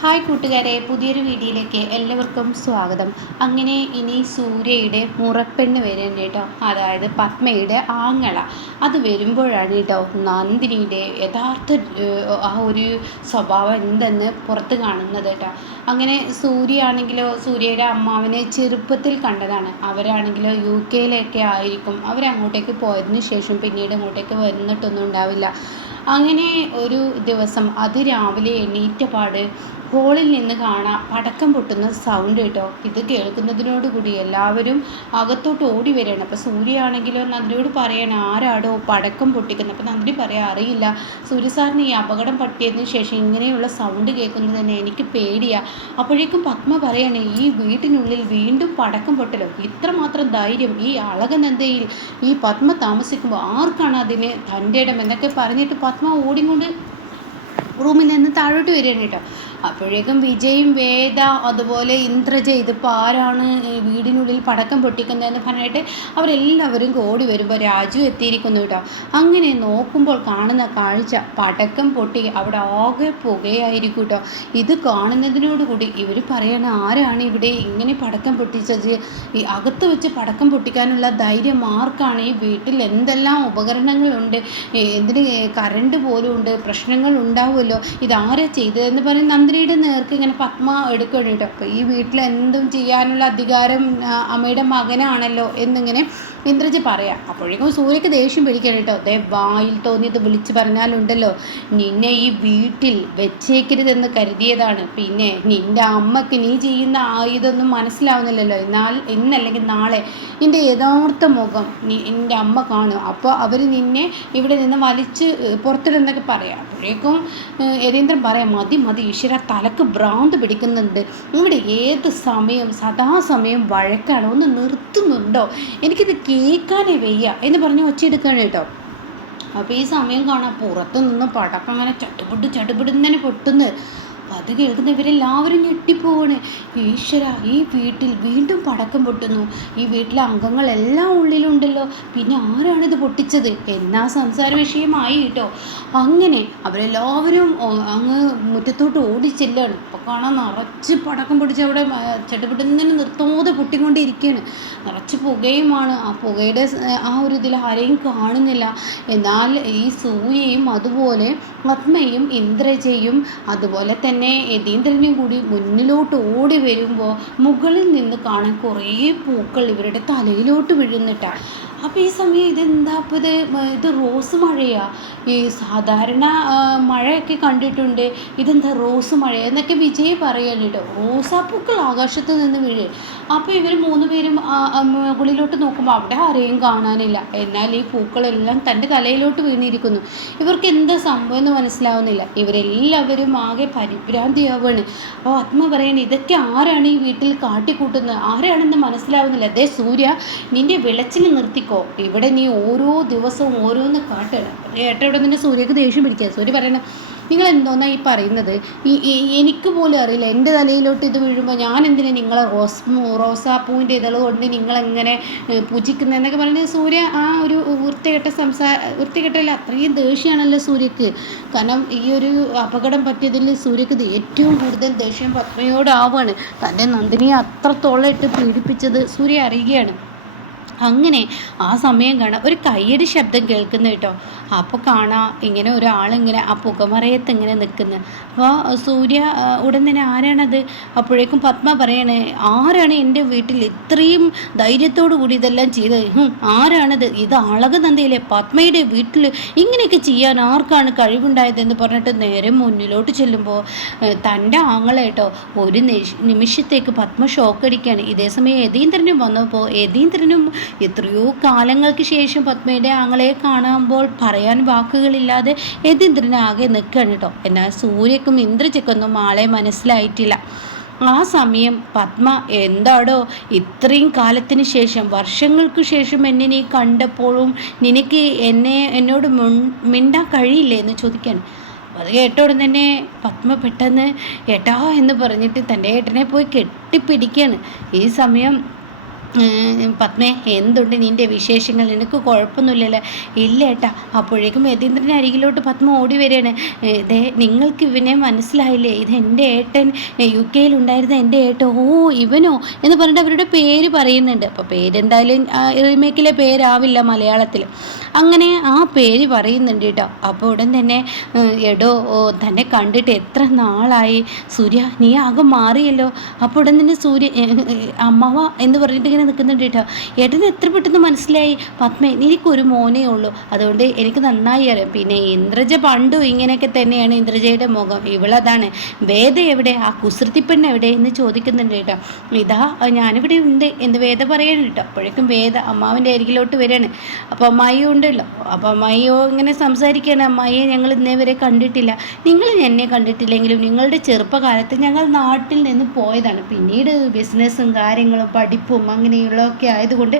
Hi കൂട്ടുകാരെ, പുതിയൊരു വീഡിയോയിലേക്ക് എല്ലാവർക്കും സ്വാഗതം. അങ്ങനെ ഇനി സൂര്യയുടെ മുറപ്പെണ്ണ് വരുന്നുണ്ട് കേട്ടോ, അതായത് പത്മയുടെ ആങ്ങള. അത് വരുമ്പോഴാണ് കേട്ടോ നന്ദിനിയുടെ യഥാർത്ഥ ആ ഒരു സ്വഭാവം എന്തെന്ന് പുറത്ത് കാണുന്നത് കേട്ടോ. അങ്ങനെ സൂര്യയാണെങ്കിലോ സൂര്യയുടെ അമ്മാവനെ ചെറുപ്പത്തിൽ കണ്ടതാണ്. അവരാണെങ്കിലോ UK ആയിരിക്കും. അവരങ്ങോട്ടേക്ക് പോയതിന് ശേഷം പിന്നീട് അങ്ങോട്ടേക്ക് വന്നിട്ടൊന്നും ഉണ്ടാവില്ല. അങ്ങനെ ഒരു ദിവസം അതിരാവിലെ എണീറ്റ പാട് ഹോളിൽ നിന്ന് കാണാം പടക്കം പൊട്ടുന്ന സൗണ്ട് കേട്ടോ. ഇത് കേൾക്കുന്നതിനോടുകൂടി എല്ലാവരും അകത്തോട്ട് ഓടി വരികയാണ്. അപ്പോൾ സൂര്യയാണെങ്കിലോ നന്ദിനിയോട് പറയണം, ആരാടോ പടക്കം പൊട്ടിക്കുന്നത്. അപ്പോൾ നന്ദിനി പറയാൻ അറിയില്ല സൂര്യ സാറിന് ഈ അപകടം പറ്റിയതിന് ശേഷം ഇങ്ങനെയുള്ള സൗണ്ട് കേൾക്കുന്നത് തന്നെ എനിക്ക് പേടിയാണ്. അപ്പോഴേക്കും പത്മ പറയണേ, ഈ വീട്ടിനുള്ളിൽ വീണ്ടും പടക്കം പൊട്ടലോ, ഇത്രമാത്രം ധൈര്യം ഈ അളകനന്ദയിൽ ഈ പത്മ താമസിക്കുമ്പോൾ ആർക്കാണ് അതിന് തൻ്റെ ഇടം എന്നൊക്കെ പറഞ്ഞിട്ട് പത്മ ഓടിക്കൊണ്ട് റൂമിൽ നിന്ന് താഴോട്ട് വരികയാണ് കേട്ടോ. അപ്പോഴേക്കും വിജയും വേദ അതുപോലെ ഇന്ദ്രജ ഇതിപ്പോൾ ആരാണ് വീടിനുള്ളിൽ പടക്കം പൊട്ടിക്കുന്നതെന്ന് പറഞ്ഞിട്ട് അവരെല്ലാവരും ഓടി വരുമ്പോൾ രാജു എത്തിയിരിക്കുന്നു കേട്ടോ. അങ്ങനെ നോക്കുമ്പോൾ കാണുന്ന കാഴ്ച പടക്കം പൊട്ടി അവിടെ ആകെ പുകയായിരിക്കും കേട്ടോ. ഇത് കാണുന്നതിനോടുകൂടി ഇവർ പറയണം, ആരാണ് ഇവിടെ ഇങ്ങനെ പടക്കം പൊട്ടിച്ചത്, ഈ അകത്ത് വെച്ച് പടക്കം പൊട്ടിക്കാനുള്ള ധൈര്യം ആർക്കാണ്, ഈ വീട്ടിൽ എന്തെല്ലാം ഉപകരണങ്ങളുണ്ട്, എന്തിന് കറണ്ട് പോലും ഉണ്ട്, പ്രശ്നങ്ങൾ ഉണ്ടാവുമല്ലോ, ഇതാരാ ചെയ്തതെന്ന് പറഞ്ഞ് നന്ദിനിയുടെ നേർക്ക് ഇങ്ങനെ പത്മ എടുക്കണം കേട്ടോ. അപ്പോൾ ഈ വീട്ടിൽ എന്തും ചെയ്യാനുള്ള അധികാരം അമ്മയുടെ മകനാണല്ലോ എന്നിങ്ങനെ ഇന്ദ്രജ പറയാം. അപ്പോഴേക്കും സൂര്യക്ക് ദേഷ്യം പിടിക്കണം കേട്ടോ. അതേ വായിൽ തോന്നിയത് വിളിച്ച് പറഞ്ഞാലുണ്ടല്ലോ, നിന്നെ ഈ വീട്ടിൽ വെച്ചേക്കരുതെന്ന് കരുതിയതാണ്. പിന്നെ നിൻ്റെ അമ്മയ്ക്ക് നീ ചെയ്യുന്ന ഇതൊന്നും മനസ്സിലാവുന്നില്ലല്ലോ. ഇന്നല്ലെങ്കിൽ നാളെ നിൻ്റെ യഥാർത്ഥ മുഖം നിൻ്റെ അമ്മ കാണും. അപ്പോൾ അവർ നിന്നെ ഇവിടെ നിന്ന് വലിച്ച് പുറത്തിടുന്നൊക്കെ പറയാം. അപ്പോഴേക്കും യതീന്ദ്രൻ പറയാം, മതി മതി ഈശ്വര, തലക്ക് ഭ്രാന്ത് പിടിക്കുന്നുണ്ട്. ഇവിടെ ഏത് സമയം സദാസമയം വഴക്കാണ്, ഒന്ന് നിർത്തുന്നുണ്ടോ, എനിക്കിത് കേൾക്കാനേ വയ്യ എന്ന് പറഞ്ഞ് ഒച്ചയെടുക്കുകയാണ് കേട്ടോ. അപ്പോൾ ഈ സമയം കാണാം പുറത്ത് നിന്ന് പടക്കം അങ്ങനെ ചട്ടുപിടുന്നതിന് പൊട്ടുന്നത്. അത് കേൾക്കുന്ന ഇവരെല്ലാവരും ഞെട്ടിപ്പോവാണ്. ഈശ്വര, ഈ വീട്ടിൽ വീണ്ടും പടക്കം പൊട്ടുന്നു, ഈ വീട്ടിലെ അംഗങ്ങളെല്ലാം ഉള്ളിലുണ്ടല്ലോ, പിന്നെ ആരാണിത് പൊട്ടിച്ചത് എന്നാ സംസാര വിഷയമായി കേട്ടോ. അങ്ങനെ അവരെല്ലാവരും അങ്ങ് മുറ്റത്തോട്ട് ഓടിച്ചെല്ലാണ്. അപ്പോൾ കാണാൻ നിറച്ച് പടക്കം പൊട്ടിച്ച് അവിടെ ചട്ടുപിടുന്നതിന് നിർത്താതെ പൊട്ടിക്കൊണ്ടിരിക്കുകയാണ്. നിറച്ച് പുകയുമാണ്. ആ പുകയുടെ ആ ഒരു ഇതിൽ ആരെയും കാണുന്നില്ല. എന്നാൽ ഈ സൂര്യയും അതുപോലെ പത്മയും ഇന്ദ്രജയും അതുപോലെ തന്നെ യതീന്ദ്രനും കൂടി മുന്നിലോട്ട് ഓടി വരുമ്പോൾ മുകളിൽ നിന്ന് കാണാൻ കുറേ പൂക്കൾ ഇവരുടെ തലയിലോട്ട് വീഴുന്നിട്ടാണ്. അപ്പോൾ ഈ സമയം ഇതെന്താ, അപ്പോൾ ഇത് റോസ് മഴയാ, ഈ സാധാരണ മഴയൊക്കെ കണ്ടിട്ടുണ്ട്, ഇതെന്താ റോസ് മഴ എന്നൊക്കെ വിജയ് പറയാൻ കേട്ടോ. റോസാപ്പൂക്കൾ ആകാശത്ത് നിന്ന് വീഴും. അപ്പോൾ ഇവർ 3 പേരും മുകളിലോട്ട് നോക്കുമ്പോൾ അവിടെ ആരെയും കാണാനില്ല. എന്നാൽ ഈ പൂക്കളെല്ലാം തൻ്റെ തലയിലോട്ട് വീണിരിക്കുന്നു. ഇവർക്ക് എന്താ സംഭവം എന്ന് മനസ്സിലാവുന്നില്ല. ഇവരെല്ലാവരും ആകെ പരിഭ്രാന്തിയാവുകയാണ്. അപ്പോൾ ആത്മ പറയണേ, ഇതൊക്കെ ആരാണ് ഈ വീട്ടിൽ കാട്ടിക്കൂട്ടുന്നത്, ആരാണെന്ന് മനസ്സിലാവുന്നില്ല. അതേ സൂര്യ, നിൻ്റെ വിളച്ചിൽ നിർത്തി, ഇവിടെ നീ ഓരോ ദിവസവും ഓരോന്ന് കാട്ടണം. ഏട്ട ഇവിടെ നിന്ന് സൂര്യക്ക് ദേഷ്യം പിടിക്കുക. സൂര്യ പറയണം, നിങ്ങൾ എന്തോന്നാ ഈ പറയുന്നത്, എനിക്ക് പോലും അറിയില്ല, എൻ്റെ തലയിലോട്ട് ഇത് വീഴുമ്പോൾ ഞാൻ എന്തിനാ നിങ്ങളെ റോസാപ്പൂവിൻ്റെ ഇതൾ കൊണ്ട് നിങ്ങളെങ്ങനെ പൂജിക്കുന്നതെന്നൊക്കെ പറഞ്ഞ് സൂര്യ ആ ഒരു വൃത്തികെട്ടല്ല, അത്രയും ദേഷ്യമാണല്ലോ സൂര്യക്ക്. കാരണം ഈ ഒരു അപകടം പറ്റിയതിൽ സൂര്യക്ക് ഏറ്റവും കൂടുതൽ ദേഷ്യം പത്മയോടാവുകയാണ്. തൻ്റെ നന്ദിനിയെ അത്രത്തോളം ഇട്ട് പീഡിപ്പിച്ചത് സൂര്യ അറിയുകയാണ്. അങ്ങനെ ആ സമയം കാണാം ഒരു കയ്യടി ശബ്ദം കേൾക്കുന്ന കേട്ടോ. അപ്പോൾ കാണാം ഇങ്ങനെ ഒരാളിങ്ങനെ ആ പുകമറയത്ത് ഇങ്ങനെ നിൽക്കുന്നത്. അപ്പോൾ സൂര്യ ഉടൻ തന്നെ ആരാണത്? അപ്പോഴേക്കും പത്മ പറയണേ, ആരാണ് എൻ്റെ വീട്ടിൽ ഇത്രയും ധൈര്യത്തോടു കൂടി ഇതെല്ലാം ചെയ്തത്, ആരാണത്, ഇത് അളകനന്ദയിലെ പത്മയുടെ വീട്ടിൽ ഇങ്ങനെയൊക്കെ ചെയ്യാൻ ആർക്കാണ് കഴിവുണ്ടായതെന്ന് പറഞ്ഞിട്ട് നേരെ മുന്നിലോട്ട് ചെല്ലുമ്പോൾ തൻ്റെ ആങ്ങളെ കേട്ടോ. ഒരു നിമിഷത്തേക്ക് പത്മ ഷോക്കടിക്കുകയാണ്. ഇതേസമയം യതീന്ദ്രനും വന്നപ്പോൾ യതീന്ദ്രനും എത്രയോ കാലങ്ങൾക്ക് ശേഷം പത്മയുടെ ആങ്ങളെ കാണുമ്പോൾ പറയാൻ വാക്കുകളില്ലാതെ യതീന്ദ്രനാകെ നിൽക്കുകയാണ് കേട്ടോ. എന്നാൽ സൂര്യക്കും ഇന്ദ്രജയ്ക്കൊന്നും ആളെ മനസ്സിലായിട്ടില്ല. ആ സമയം പത്മ, എന്താടോ ഇത്രയും കാലത്തിന് ശേഷം, വർഷങ്ങൾക്ക് ശേഷം എന്നെ നീ കണ്ടപ്പോഴും നിനക്ക് എന്നോട് മിണ്ടാൻ കഴിയില്ലേ എന്ന് ചോദിക്കാൻ. അത് കേട്ടോടും തന്നെ പത്മ പെട്ടെന്ന് ഏട്ടാ എന്ന് പറഞ്ഞിട്ട് തൻ്റെ ഏട്ടനെ പോയി കെട്ടിപ്പിടിക്കുകയാണ്. ഈ സമയം പത്മേ എന്തുണ്ട് നിൻ്റെ വിശേഷങ്ങൾ? നിനക്ക് കുഴപ്പമൊന്നുമില്ലല്ലോ? ഇല്ല ഏട്ടാ. അപ്പോഴേക്കും യതീന്ദ്രൻ്റെ അരികിലോട്ട് പത്മ ഓടി വരികയാണ്. ഇതേ നിങ്ങൾക്ക് ഇവനെ മനസ്സിലായില്ലേ? ഇത് എൻ്റെ ഏട്ടൻ, UK ഉണ്ടായിരുന്ന എൻ്റെ ഏട്ടൻ. ഓ ഇവനോ എന്ന് പറഞ്ഞിട്ട് അവരുടെ പേര് പറയുന്നുണ്ട്. അപ്പോൾ പേരെന്തായാലും റീമേക്കിലെ പേരാവില്ല മലയാളത്തിൽ. അങ്ങനെ ആ പേര് പറയുന്നുണ്ട് കേട്ടോ. അപ്പോൾ ഉടൻ തന്നെ എടോ തന്നെ കണ്ടിട്ട് എത്ര നാളായി സൂര്യ, നീ ആകെ മാറിയല്ലോ. അപ്പോൾ ഉടൻ തന്നെ സൂര്യ അമ്മാവ എന്ന് പറഞ്ഞിട്ട് ഇങ്ങനെ നിൽക്കുന്നുണ്ട് കേട്ടോ. ഏട്ടന് എത്ര പെട്ടെന്ന് മനസ്സിലായി? പത്മേ, എനിക്കൊരു മോനേ ഉള്ളൂ, അതുകൊണ്ട് എനിക്ക് നന്നായി അറിയാം. പിന്നെ ഇന്ദ്രജ പണ്ടും ഇങ്ങനെയൊക്കെ തന്നെയാണ് ഇന്ദ്രജയുടെ മുഖം. ഇവളതാണ്. വേദ എവിടെ? ആ കുസൃതിപ്പെണ്ണ് എവിടെ എന്ന് ചോദിക്കുന്നുണ്ട് കേട്ടോ. ഇതാ ഞാനിവിടെ ഉണ്ട് എന്ന് വേദ പറയാണ് കേട്ടോ. അപ്പോഴേക്കും വേദ അമ്മാവിൻ്റെ അരികിലോട്ട് വരികയാണ്. അപ്പോൾ അമ്മായിയും ഉണ്ടല്ലോ. അപ്പോൾ അമ്മായിയോ ഇങ്ങനെ സംസാരിക്കുകയാണ്. അമ്മായിയെ ഞങ്ങൾ ഇന്നേ വരെ കണ്ടിട്ടില്ല. നിങ്ങൾ എന്നെ കണ്ടിട്ടില്ലെങ്കിലും നിങ്ങളുടെ ചെറുപ്പകാലത്ത് ഞങ്ങൾ നാട്ടിൽ നിന്ന് പോയതാണ്. പിന്നീട് ബിസിനസ്സും കാര്യങ്ങളും പഠിപ്പും അങ്ങനെയുള്ളതൊക്കെ ആയതുകൊണ്ട്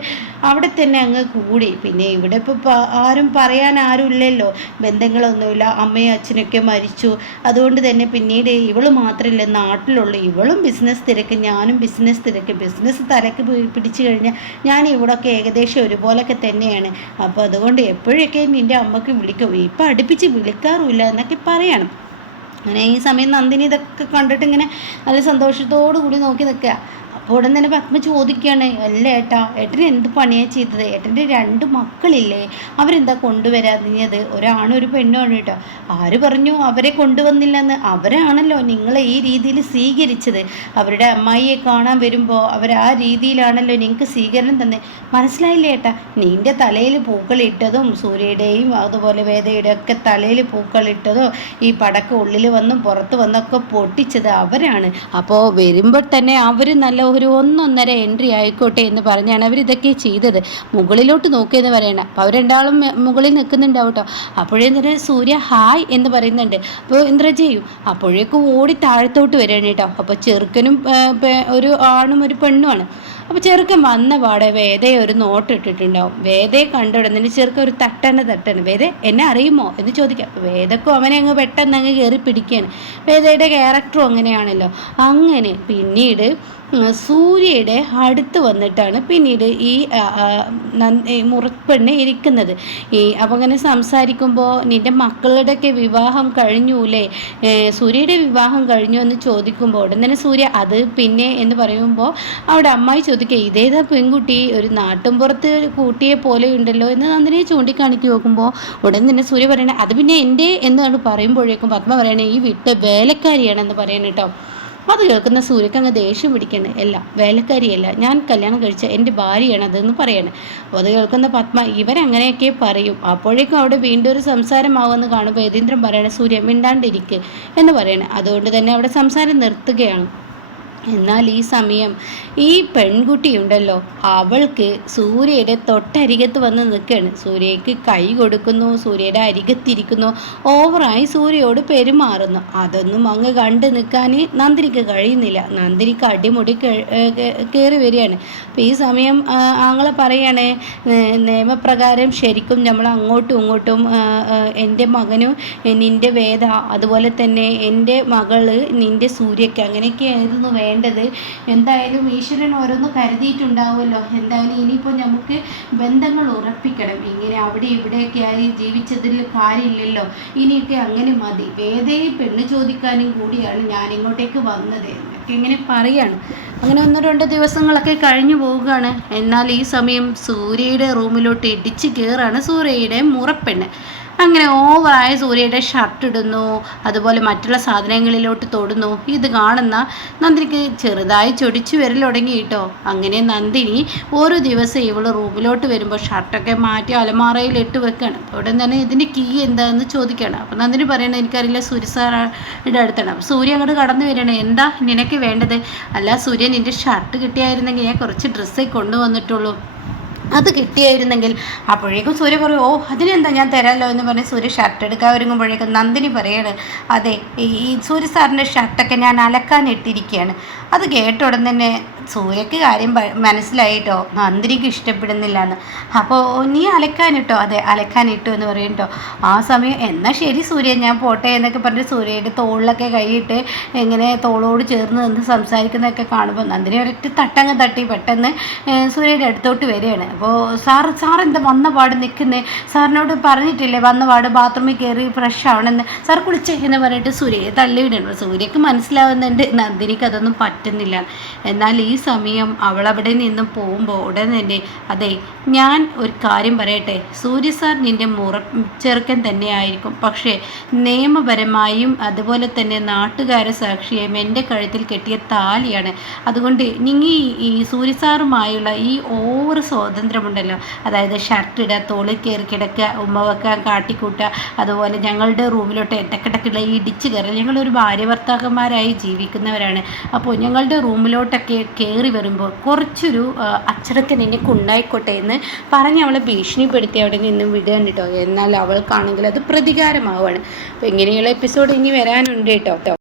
അവിടെ തന്നെ അങ്ങ് കൂടി. പിന്നെ ഇവിടെ ഇപ്പോൾ ആരും പറയാൻ ആരുമില്ലല്ലോ, ബന്ധങ്ങളൊന്നുമില്ല. അമ്മയും അച്ഛനൊക്കെ മരിച്ചു. അതുകൊണ്ട് തന്നെ പിന്നീട് ഇവള് മാത്രമല്ല നാട്ടിലുള്ളൂ. ഇവളും ബിസിനസ് തിരക്ക്, ഞാനും ബിസിനസ് തിരക്ക്. ബിസിനസ് തലക്ക് പിടിച്ചു കഴിഞ്ഞാൽ ഞാൻ ഇവിടെയൊക്കെ ഏകദേശം ഒരുപോലൊക്കെ തന്നെയാണ്. അപ്പോൾ അതുകൊണ്ട് എപ്പോഴൊക്കെ നിൻ്റെ അമ്മക്ക് വിളിക്കും, ഇപ്പം അടുപ്പിച്ച് വിളിക്കാറുമില്ല എന്നൊക്കെ പറയണം. അങ്ങനെ ഈ സമയം നന്ദിനി ഇതൊക്കെ കണ്ടിട്ട് ഇങ്ങനെ നല്ല സന്തോഷത്തോടു കൂടി നോക്കി നിൽക്കുക. അപ്പോൾ ഉടൻ തന്നെ പത്മ ചോദിക്കുകയാണ്, അല്ല ഏട്ടാ, ഏട്ടന് എന്ത് പണിയാണ് ചെയ്തത്? ഏട്ടൻ്റെ 2 മക്കളില്ലേ, അവരെന്താ കൊണ്ടുവരാതിഞ്ഞത്? ഒരാണും ഒരു പെണ്ണുമാണ് കേട്ടോ. ആര് പറഞ്ഞു അവരെ കൊണ്ടുവന്നില്ലെന്ന്? അവരാണല്ലോ നിങ്ങളെ ഈ രീതിയിൽ സ്വീകരിച്ചത്. അവരുടെ അമ്മായിയെ കാണാൻ വരുമ്പോൾ അവർ ആ രീതിയിലാണല്ലോ നിങ്ങൾക്ക് സ്വീകരണം തന്നെ. മനസ്സിലായില്ലേ ഏട്ടാ? നിൻ്റെ തലയിൽ പൂക്കളിട്ടതും സൂര്യയുടെയും അതുപോലെ വേദയുടെ ഒക്കെ തലയിൽ പൂക്കളിട്ടതും ഈ പടക്ക ഉള്ളിൽ വന്നും പുറത്ത് വന്നൊക്കെ പൊട്ടിച്ചത് അവരാണ്. അപ്പോൾ വരുമ്പോൾ തന്നെ അവർ നല്ല ഒരു 1.5 എൻട്രി ആയിക്കോട്ടെ എന്ന് പറഞ്ഞാണ് അവരിതൊക്കെ ചെയ്തത്. മുകളിലോട്ട് നോക്കിയെന്ന് പറയണം. അപ്പോൾ അവർ രണ്ടാളും മുകളിൽ നിൽക്കുന്നുണ്ടാവും കേട്ടോ. അപ്പോഴേ തന്നെ സൂര്യ ഹായ് എന്ന് പറയുന്നുണ്ട്. അപ്പോൾ ഇന്ദ്രജയും അപ്പോഴേക്കും ഓടി താഴത്തോട്ട് വരികയാണ് കേട്ടോ. അപ്പോൾ ചെറുക്കനും ഒരു ആണും ഒരു പെണ്ണുമാണ്. അപ്പോൾ ചെറുക്കൻ വന്ന പാടെ വേദയെ ഒരു നോട്ട് ഇട്ടിട്ടുണ്ടാവും. വേദയെ കണ്ടുടനെ ചെറുക്കൻ ഒരു തട്ടണ്. വേദ എന്നെ അറിയുമോ എന്ന് ചോദിക്കാം. അപ്പോൾ വേദക്കും അവനെ അങ്ങ് പെട്ടെന്ന് അങ്ങ് കയറി പിടിക്കുകയാണ്. വേദയുടെ ക്യാരക്ടറും അങ്ങനെയാണല്ലോ. അങ്ങനെ പിന്നീട് സൂര്യയുടെ അടുത്ത് വന്നിട്ടാണ് പിന്നീട് ഈ മുറപ്പെണ്ണ് ഇരിക്കുന്നത്. അപ്പം അങ്ങനെ സംസാരിക്കുമ്പോൾ നിൻ്റെ മക്കളുടെയൊക്കെ വിവാഹം കഴിഞ്ഞൂലേ, സൂര്യയുടെ വിവാഹം കഴിഞ്ഞു എന്ന് ചോദിക്കുമ്പോൾ ഉടൻ തന്നെ സൂര്യ അത് പിന്നെ എന്ന് പറയുമ്പോൾ അവിടെ അമ്മായി ചോദിക്കുക, ഇതേതാ പെൺകുട്ടി, ഒരു നാട്ടുംപുറത്ത് കൂട്ടിയെ പോലെ ഉണ്ടല്ലോ എന്ന് നന്ദിനിയെ ചൂണ്ടിക്കാണിക്ക് നോക്കുമ്പോൾ ഉടൻ തന്നെ സൂര്യ പറയണേ അത് പിന്നെ എൻ്റെ എന്നാണ് പറയുമ്പോഴേക്കും പത്മ പറയണേ ഈ വീട്ടിലെ വേലക്കാരിയാണെന്ന് പറയണ കേട്ടോ. അത് കേൾക്കുന്ന സൂര്യക്ക് അങ്ങ് ദേഷ്യം പിടിക്കണേ. അല്ല വേലക്കാരിയല്ല, ഞാൻ കല്യാണം കഴിച്ച എൻ്റെ ഭാര്യയാണ് അതെന്ന് പറയണേ. അപ്പോൾ അത് കേൾക്കുന്ന പത്മ ഇവരങ്ങനെയൊക്കെ പറയും. അപ്പോഴേക്കും അവിടെ വീണ്ടും ഒരു സംസാരമാവുമെന്ന് കാണുമ്പോൾ യതീന്ദ്രൻ പറയണേ സൂര്യ മിണ്ടാണ്ടിരിക്കുക എന്ന് പറയണേ. അതുകൊണ്ട് തന്നെ അവിടെ സംസാരം നിർത്തുകയാണ്. എന്നാൽ ഈ സമയം ഈ പെൺകുട്ടിയുണ്ടല്ലോ, അവൾക്ക് സൂര്യയുടെ തൊട്ടരികത്ത് വന്ന് നിൽക്കുകയാണ്. സൂര്യയ്ക്ക് കൈ കൊടുക്കുന്നു, സൂര്യയുടെ അരികത്തിരിക്കുന്നു, ഓവറായി സൂര്യയോട് പെരുമാറുന്നു. അതൊന്നും അങ്ങ് കണ്ടു നിൽക്കാൻ നന്ദിനിക്ക് കഴിയുന്നില്ല. നന്ദിനിക്ക് അടിമുടി കയറി വരികയാണ്. അപ്പോൾ ഈ സമയം ആങ്ങളെ പറയാണ്, നിയമപ്രകാരം ശരിക്കും നമ്മൾ അങ്ങോട്ടും ഇങ്ങോട്ടും എൻ്റെ മകനും നിൻ്റെ വേദ, അതുപോലെ തന്നെ എൻ്റെ മകള് നിൻ്റെ സൂര്യയ്ക്ക് അങ്ങനെയൊക്കെയായിരുന്നു വേണ്ടത്. എന്തായാലും ഈശ്വരൻ ഓരോന്ന് കരുതിയിട്ടുണ്ടാവുമല്ലോ. എന്തായാലും ഇനിയിപ്പോൾ നമുക്ക് ബന്ധങ്ങൾ ഉറപ്പിക്കണം. ഇങ്ങനെ അവിടെ ഇവിടെയൊക്കെ ആയി ജീവിച്ചതിൽ കാര്യമില്ലല്ലോ. ഇനിയൊക്കെ അങ്ങനെ മതി. വേദയെ പെണ്ണ് ചോദിക്കാനും കൂടിയാണ് ഞാൻ ഇങ്ങോട്ടേക്ക് വന്നത് എന്നൊക്കെ ഇങ്ങനെ പറയാണ്. അങ്ങനെ 1-2 ദിവസങ്ങളൊക്കെ കഴിഞ്ഞു പോവുകയാണ്. എന്നാൽ ഈ സമയം സൂര്യയുടെ റൂമിലോട്ട് ഇടിച്ച് കയറാണ് സൂര്യയുടെ മുറപ്പെണ്ണ്. അങ്ങനെ ഓവറായ സൂര്യയുടെ ഷർട്ട് ഇടുന്നു, അതുപോലെ മറ്റുള്ള സാധനങ്ങളിലോട്ട് തൊടുന്നു. ഇത് കാണുന്ന നന്ദിനിക്ക് ചെറുതായി ചൊടിച്ചു വരൽ തുടങ്ങി കേട്ടോ. അങ്ങനെ നന്ദിനി ഓരോ ദിവസം ഇവള് റൂമിലോട്ട് വരുമ്പോൾ ഷർട്ടൊക്കെ മാറ്റി അലമാറയിൽ ഇട്ട് വെക്കുകയാണ്. ഉടൻ തന്നെ ഇതിൻ്റെ കീ എന്താണെന്ന് ചോദിക്കുകയാണ്. അപ്പോൾ നന്ദിനി പറയണത് എനിക്കറിയില്ല, സൂര്യ സാറിൻ്റെ അടുത്താണ്. സൂര്യ അങ്ങോട്ട് കടന്നു വരികയാണ്. എന്താ നിനക്ക് വേണ്ടത്? അല്ല സൂര്യ, നിൻ്റെ ഷർട്ട് കിട്ടിയായിരുന്നെങ്കിൽ ഞാൻ കുറച്ച് ഡ്രസ്സേ കൊണ്ടുവന്നിട്ടുള്ളൂ. അത് കിട്ടിയായിരുന്നെങ്കിൽ. അപ്പോഴേക്കും സൂര്യ പറയും, ഓ അതിനെന്താ ഞാൻ തരാമല്ലോ എന്ന് പറഞ്ഞ് സൂര്യ ഷർട്ട് എടുക്കാൻ ഒരുങ്ങുമ്പോഴേക്കും നന്ദിനി പറയാണ്, അതെ ഈ സൂര്യ സാറിൻ്റെ ഷർട്ടൊക്കെ ഞാൻ അലക്കാൻ ഇട്ടിരിക്കുകയാണ്. അത് കേട്ട ഉടൻ തന്നെ സൂര്യക്ക് കാര്യം മനസ്സിലായിട്ടോ, നന്ദിനിക്ക് ഇഷ്ടപ്പെടുന്നില്ല എന്ന്. അപ്പോൾ നീ അലക്കാനിട്ടോ? അതെ അലക്കാനിട്ടോ എന്ന് പറയും കേട്ടോ. ആ സമയം എന്നാൽ ശരി സൂര്യ ഞാൻ പോട്ടെ എന്നൊക്കെ പറഞ്ഞ് സൂര്യയുടെ തോളിലൊക്കെ കൈയിട്ട് ഇങ്ങനെ തോളോട് ചേർന്ന് നിന്ന് സംസാരിക്കുന്നതൊക്കെ കാണുമ്പോൾ നന്ദിനി ഒരൊറ്റ തട്ടങ്ങ് തട്ടി പെട്ടെന്ന് സൂര്യയുടെ അടുത്തോട്ട് വരികയാണ്. അപ്പോൾ സാർ എന്താ വന്ന പാട് നിൽക്കുന്നേ? സാറിനോട് പറഞ്ഞിട്ടില്ലേ വന്ന പാട് ബാത്റൂമിൽ കയറി ഫ്രഷ് ആവണമെന്ന്? സാർ കുളിച്ചേ എന്ന് പറഞ്ഞിട്ട് സൂര്യയെ തള്ളിയിടണം. സൂര്യക്ക് മനസ്സിലാവുന്നുണ്ട് നന്ദിനിക്ക് അതൊന്നും പറ്റുന്നില്ല. എന്നാൽ ഈ സമയം അവളവിടെ നിന്നും പോകുമ്പോൾ ഉടൻ തന്നെ, അതെ ഞാൻ ഒരു കാര്യം പറയട്ടെ, സൂര്യ സാർ നിൻ്റെ ചെറുക്കൻ തന്നെയായിരിക്കും, പക്ഷേ നിയമപരമായും അതുപോലെ തന്നെ നാട്ടുകാരെ സാക്ഷിയായും എൻ്റെ കഴുത്തിൽ കെട്ടിയ താലിയാണ്. അതുകൊണ്ട് നിങ്ങൾ ഈ സൂര്യ സാറുമായുള്ള ഈ ഓവർ സ്വാതന്ത്ര്യമുണ്ടല്ലോ, അതായത് ഷർട്ട് ഇടുക, തോളിൽ കയറി കിടക്കുക, ഉമ്മ വെക്കാൻ കാട്ടിക്കൂട്ടുക, അതുപോലെ ഞങ്ങളുടെ റൂമിലോട്ട് ഇടക്കിടക്കുള്ള ഈ ഇടിച്ച് കയറൽ, ഞങ്ങളൊരു ഭാര്യ ഭർത്താക്കന്മാരായി ജീവിക്കുന്നവരാണ്. അപ്പോൾ ഞങ്ങളുടെ റൂമിലോട്ടൊക്കെ കയറി വരുമ്പോൾ കുറച്ചൊരു അച്ചടക്കം നിനക്ക് ഉണ്ടായിക്കോട്ടെ എന്ന് പറഞ്ഞ് അവളെ ഭീഷണിപ്പെടുത്തി അവിടെ നിന്ന് വിടുകയാണ് കേട്ടോ. എന്നാൽ അവൾക്കാണെങ്കിൽ അത് പ്രതികാരമാവുകയാണ്. അപ്പോൾ ഇങ്ങനെയുള്ള എപ്പിസോഡ് ഇനി വരാനുണ്ട് കേട്ടോ.